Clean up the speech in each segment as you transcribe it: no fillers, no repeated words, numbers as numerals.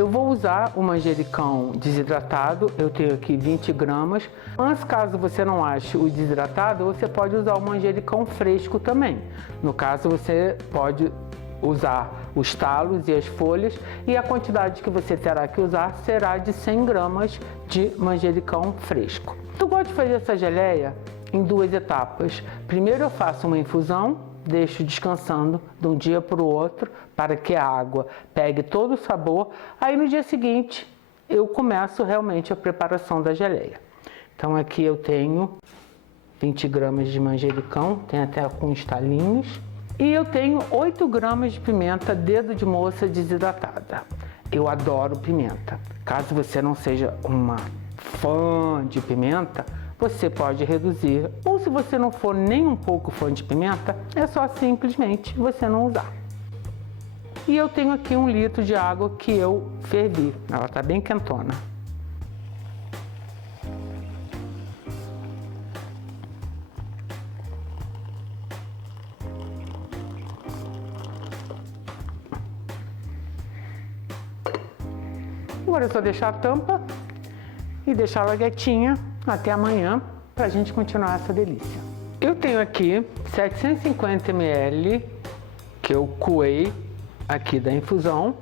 Eu vou usar o manjericão desidratado, eu tenho aqui 20 gramas. Mas caso você não ache o desidratado, você pode usar o manjericão fresco também. No caso, você pode usar os talos e as folhas, e a quantidade que você terá que usar será de 100 gramas de manjericão fresco. Eu gosto de fazer essa geleia em duas etapas. Primeiro eu faço uma infusão, deixo descansando de um dia para o outro para que a água pegue todo o sabor. Aí no dia seguinte eu começo realmente a preparação da geleia. Então aqui eu tenho 20 gramas de manjericão, tem até alguns talinhos. E eu tenho 8 gramas de pimenta dedo de moça desidratada. Eu adoro pimenta. Caso você não seja uma fã de pimenta, você pode reduzir. Ou se você não for nem um pouco fã de pimenta, é só simplesmente você não usar. E eu tenho aqui 1 litro de água que eu fervi. Ela está bem quentona. Agora é só deixar a tampa e deixar ela quietinha até amanhã para a gente continuar essa delícia. Eu tenho aqui 750 ml que eu coei aqui da infusão,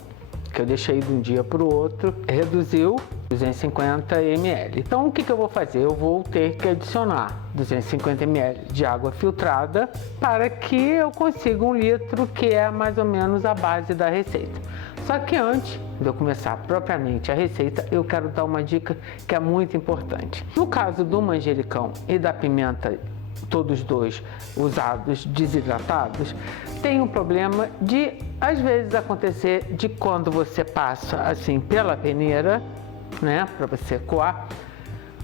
que eu deixei de um dia para o outro, reduziu 250 ml. Então o que eu vou fazer? Eu vou ter que adicionar 250 ml de água filtrada para que eu consiga 1 litro, que é mais ou menos a base da receita. Só que antes de eu começar propriamente a receita, eu quero dar uma dica que é muito importante. No caso do manjericão e da pimenta, todos dois usados desidratados, tem um problema de às vezes acontecer de quando você passa assim pela peneira, né, para você coar,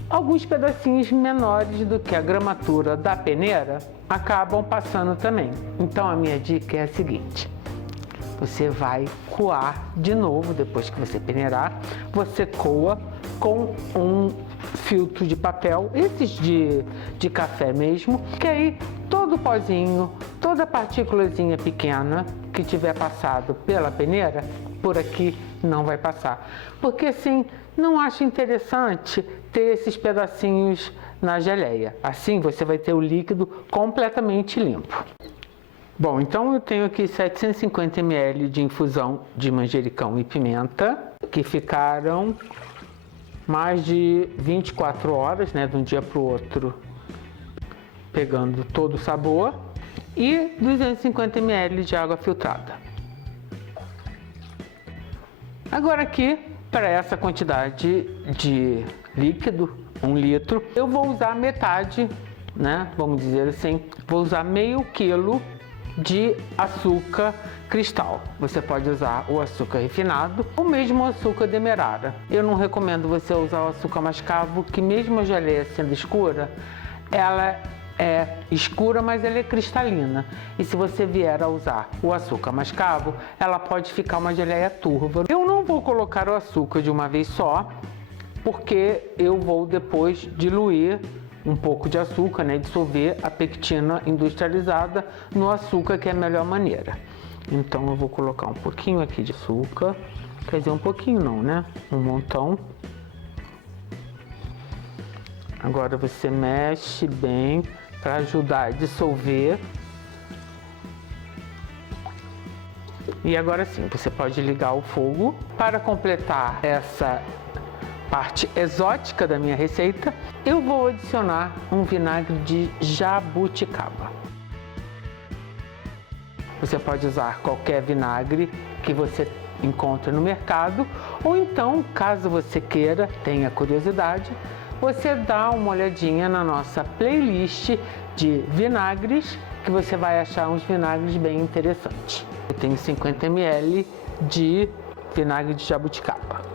alguns pedacinhos menores do que a gramatura da peneira acabam passando também. Então a minha dica é a seguinte: você vai coar de novo depois que você peneirar. Você coa com um filtro de papel, esses de café mesmo, que aí todo o pozinho, toda partículazinha pequena que tiver passado pela peneira, por aqui não vai passar. Porque assim, não acho interessante ter esses pedacinhos na geleia. Assim você vai ter o líquido completamente limpo. Bom, então eu tenho aqui 750 ml de infusão de manjericão e pimenta, que ficaram mais de 24 horas, né, de um dia para o outro, pegando todo o sabor, e 250 ml de água filtrada. Agora aqui, para essa quantidade de líquido, 1 litro, eu vou usar metade, né, vamos dizer assim, vou usar meio quilo de açúcar cristal. Você pode usar o açúcar refinado ou mesmo o açúcar demerara. Eu não recomendo você usar o açúcar mascavo, que mesmo a geleia sendo escura, ela é escura, mas ela é cristalina. E se você vier a usar o açúcar mascavo, ela pode ficar uma geleia turva. Eu não vou colocar o açúcar de uma vez só, porque eu vou depois diluir um pouco de açúcar, né, dissolver a pectina industrializada no açúcar, que é a melhor maneira. Então eu vou colocar um pouquinho aqui de açúcar, quer dizer, um pouquinho não, né, um montão. Agora você mexe bem para ajudar a dissolver. E agora sim, você pode ligar o fogo. Para completar essa parte exótica da minha receita, eu vou adicionar um vinagre de jabuticaba. Você pode usar qualquer vinagre que você encontre no mercado, ou então, caso você queira, tenha curiosidade, você dá uma olhadinha na nossa playlist de vinagres, que você vai achar uns vinagres bem interessantes. Eu tenho 50 ml de vinagre de jabuticaba.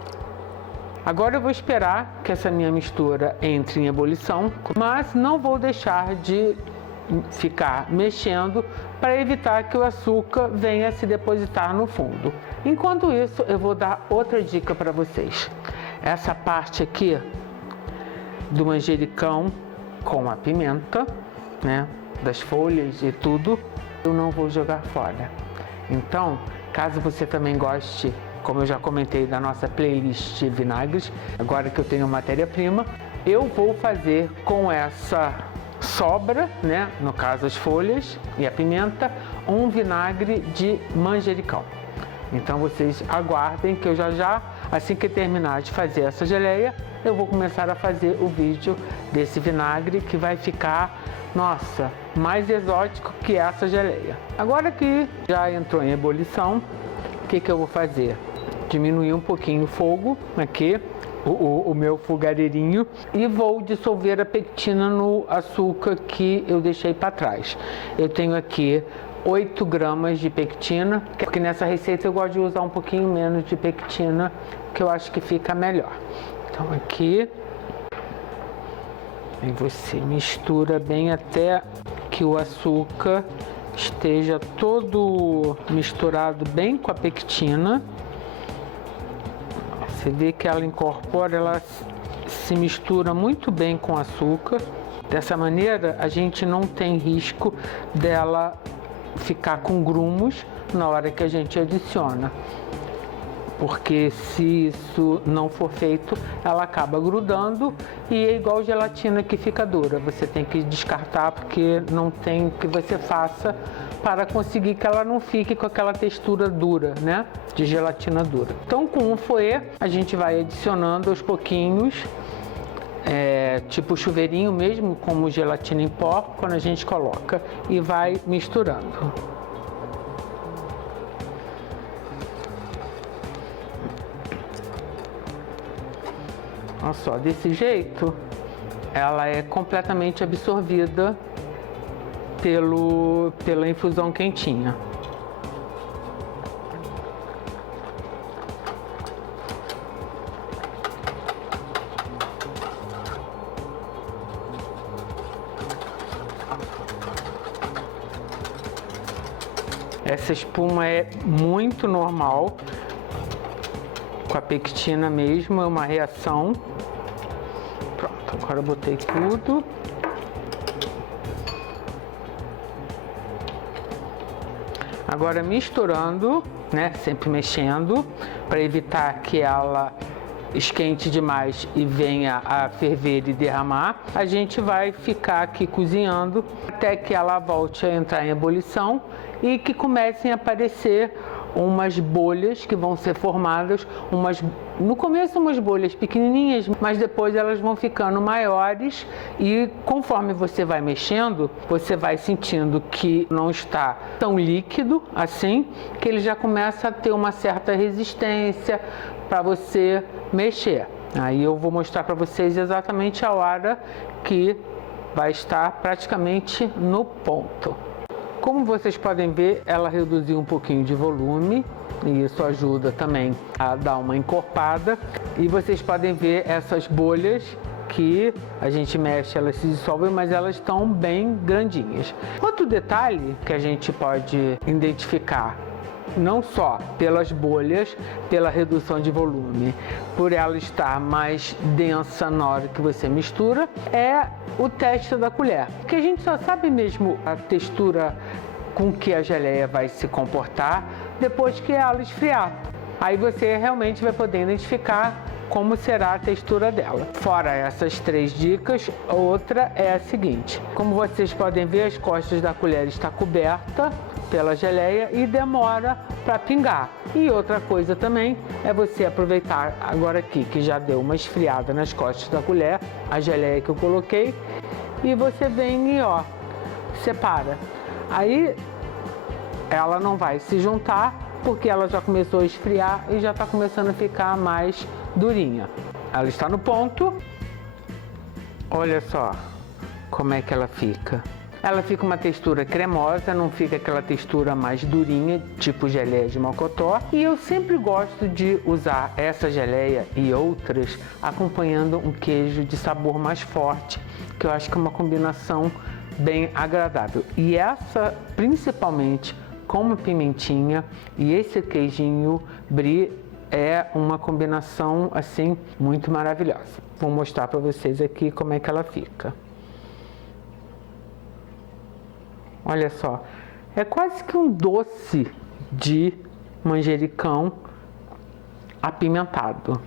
Agora eu vou esperar que essa minha mistura entre em ebulição, mas não vou deixar de ficar mexendo para evitar que o açúcar venha se depositar no fundo. Enquanto isso, eu vou dar outra dica para vocês. Essa parte aqui do manjericão com a pimenta, né, das folhas e tudo, eu não vou jogar fora. Então, caso você também goste como eu já comentei da nossa playlist de vinagres, agora que eu tenho matéria-prima, eu vou fazer com essa sobra, né, no caso as folhas e a pimenta, um vinagre de manjericão. Então vocês aguardem que eu já, assim que terminar de fazer essa geleia, eu vou começar a fazer o vídeo desse vinagre que vai ficar, nossa, mais exótico que essa geleia. Agora que já entrou em ebulição, o que eu vou fazer? Diminuir um pouquinho o fogo aqui, o meu fogareirinho, e vou dissolver a pectina no açúcar que eu deixei para trás. Eu tenho aqui 8 gramas de pectina, porque nessa receita eu gosto de usar um pouquinho menos de pectina, que eu acho que fica melhor. Então aqui, aí você mistura bem até que o açúcar esteja todo misturado bem com a pectina. Você vê que ela incorpora, ela se mistura muito bem com o açúcar. Dessa maneira, a gente não tem risco dela ficar com grumos na hora que a gente adiciona. Porque se isso não for feito, ela acaba grudando e é igual gelatina que fica dura. Você tem que descartar porque não tem o que você faça para conseguir que ela não fique com aquela textura dura, né? De gelatina dura. Então com o fouet a gente vai adicionando aos pouquinhos, tipo chuveirinho mesmo, como gelatina em pó, quando a gente coloca e vai misturando. Olha só, desse jeito ela é completamente absorvida pela infusão quentinha. Essa espuma é muito normal, com a pectina mesmo, é uma reação. Pronto, agora eu botei tudo. Agora misturando, né, sempre mexendo, para evitar que ela esquente demais e venha a ferver e derramar. A gente vai ficar aqui cozinhando até que ela volte a entrar em ebulição e que comecem a aparecer umas bolhas que vão ser formadas, no começo umas bolhas pequenininhas, mas depois elas vão ficando maiores e conforme você vai mexendo, você vai sentindo que não está tão líquido assim, que ele já começa a ter uma certa resistência para você mexer. Aí eu vou mostrar para vocês exatamente a hora que vai estar praticamente no ponto. Como vocês podem ver, ela reduziu um pouquinho de volume e isso ajuda também a dar uma encorpada. E vocês podem ver essas bolhas que a gente mexe, elas se dissolvem, mas elas estão bem grandinhas. Outro detalhe que a gente pode identificar, não só pelas bolhas, pela redução de volume, por ela estar mais densa na hora que você mistura, é o teste da colher. Porque a gente só sabe mesmo a textura com que a geleia vai se comportar depois que ela esfriar. Aí você realmente vai poder identificar como será a textura dela. Fora essas 3 dicas, outra é a seguinte: como vocês podem ver, as costas da colher está coberta pela geleia e demora para pingar. E outra coisa também é você aproveitar agora aqui que já deu uma esfriada nas costas da colher, a geleia que eu coloquei, e você vem e ó, separa. Aí ela não vai se juntar porque ela já começou a esfriar e já está começando a ficar mais durinha. Ela está no ponto. Olha só como é que ela fica. Ela fica uma textura cremosa, não fica aquela textura mais durinha, tipo geleia de mocotó. E eu sempre gosto de usar essa geleia e outras acompanhando um queijo de sabor mais forte, que eu acho que é uma combinação bem agradável. E essa, principalmente com uma pimentinha e esse queijinho brie, é uma combinação assim muito maravilhosa. Vou mostrar para vocês aqui como é que ela fica. Olha só, é quase que um doce de manjericão apimentado.